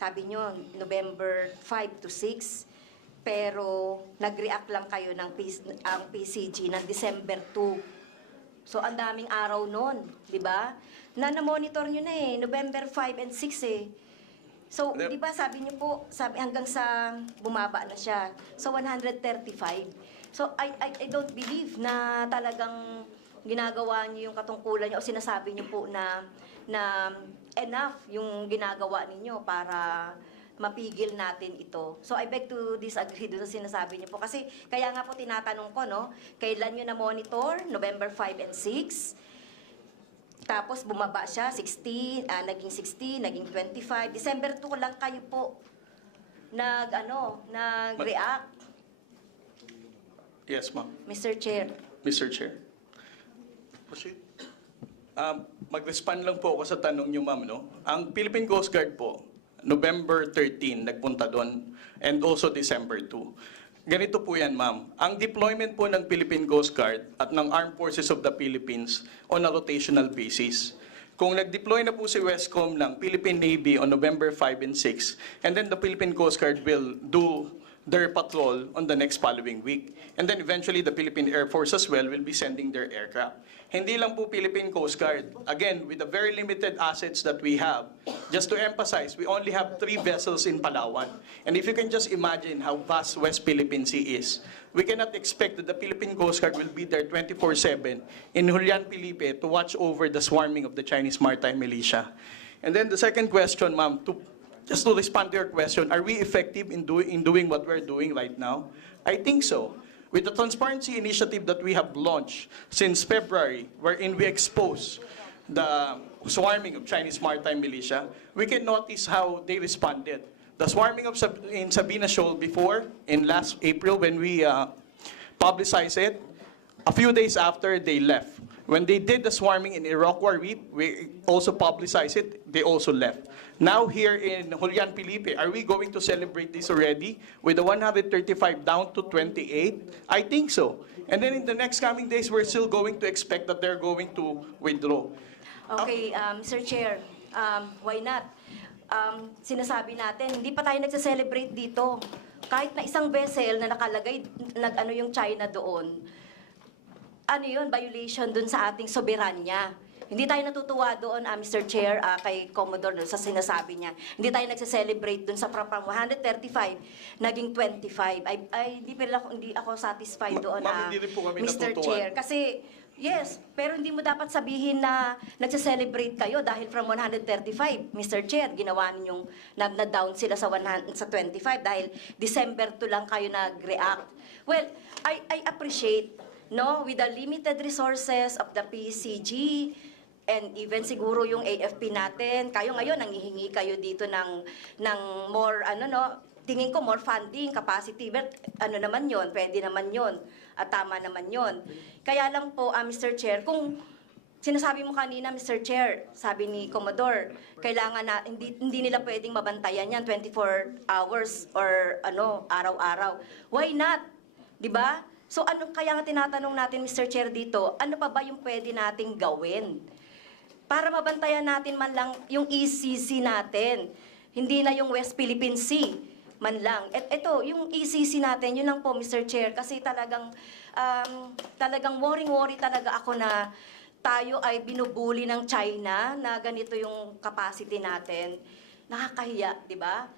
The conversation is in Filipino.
sabi nyo, November 5 to 6, pero nag-react lang kayo ng P- ang PCG ng December 2. So, ang daming araw nun, di ba? Na na-monitor nyo na eh, November 5 and 6 eh. So, Yep. di ba sabi niyo po, sabi hanggang sa bumaba na siya. So, 135. So, I, I, I don't believe na talagang ginagawa niyo yung katungkulan niyo o sinasabi niyo po na na enough yung ginagawa ninyo para mapigil natin ito. So I beg to disagree doon sa sinasabi niyo po. Kasi kaya nga po tinatanong ko, no, kailan niyo na-monitor? November 5 and 6? Tapos bumaba siya, 16, ah, naging 16, naging 25. December 2 lang kayo po nag, ano, nag-react, Yes, ma'am. Mr. Chair. Mr. Chair. Proceed. Um, mag-respond lang po ako sa tanong niyo, ma'am. No? Ang Philippine Coast Guard po, November 13, nagpunta doon, and also December 2. Ganito po yan, ma'am. Ang deployment po ng Philippine Coast Guard at ng Armed Forces of the Philippines on a rotational basis. Kung nag-deploy na po si Westcom ng Philippine Navy on November 5 and 6, and then the Philippine Coast Guard will do their patrol on the next following week. And then eventually, the Philippine Air Force as well will be sending their aircraft. Hindi lang po Philippine Coast Guard. Again, with the very limited assets that we have, just to emphasize, we only have three vessels in Palawan. And if you can just imagine how vast West Philippine Sea is, we cannot expect that the Philippine Coast Guard will be there 24-7 in Julian Felipe to watch over the swarming of the Chinese maritime militia. And then the second question, ma'am, to just to respond to your question, are we effective in doing, in doing what we're doing right now? I think so. With the transparency initiative that we have launched since February, wherein we expose the swarming of Chinese maritime militia, we can notice how they responded. The swarming of Sab- in Sabina Shoal before, in last April, when we uh, publicized it, a few days after, they left. When they did the swarming in Iroquois Reef, we also publicized it, they also left. Now here in Julian Felipe, are we going to celebrate this already with the 135 down to 28? I think so. And then in the next coming days, we're still going to expect that they're going to withdraw. Okay, um, Mr. Chair, um, why not? Um, sinasabi natin, hindi pa tayo nagse-celebrate dito. Kahit na isang vessel na nakalagay, nag, ano yung China doon, ano yun, violation dun sa ating soberanya. Hindi tayo natutuwa doon, ah, Mr. Chair, ah, kay Commodore doon sa sinasabi niya. Hindi tayo nagse-celebrate doon sa from 135, naging 25. Ay, ay hindi, pero ako, hindi ako satisfied Ma- doon, ma'am, hindi rin po kami Mr. natutuwa. Chair. Kasi, yes, pero hindi mo dapat sabihin na nagse-celebrate kayo dahil from 135, Mr. Chair, ginawa ninyong na- na-down sila sa, 100, sa 25 dahil December 2 lang kayo nag-react. Well, I, I appreciate, no, with the limited resources of the PCG, and even siguro yung AFP natin, kayo ngayon nangihingi kayo dito ng ng more ano no, tingin ko more funding capacity but ano naman yon pwede naman yon at tama naman yon kaya lang po ah, Mr. Chair kung sinasabi mo kanina Mr. Chair sabi ni Commodore kailangan na hindi hindi nila pwedeng mabantayan yan 24 hours or ano araw-araw. Why not? 'di ba so ano kaya nga tinatanong natin Mr. Chair dito ano pa ba yung pwede nating gawin para mabantayan natin man lang yung ECC natin. Hindi na yung West Philippine Sea man lang. At ito, yung ECC natin, yun lang po, Mr. Chair, kasi talagang, um, talagang worry-worry talaga ako na tayo ay binubuli ng China na ganito yung capacity natin. Nakakahiya, di ba?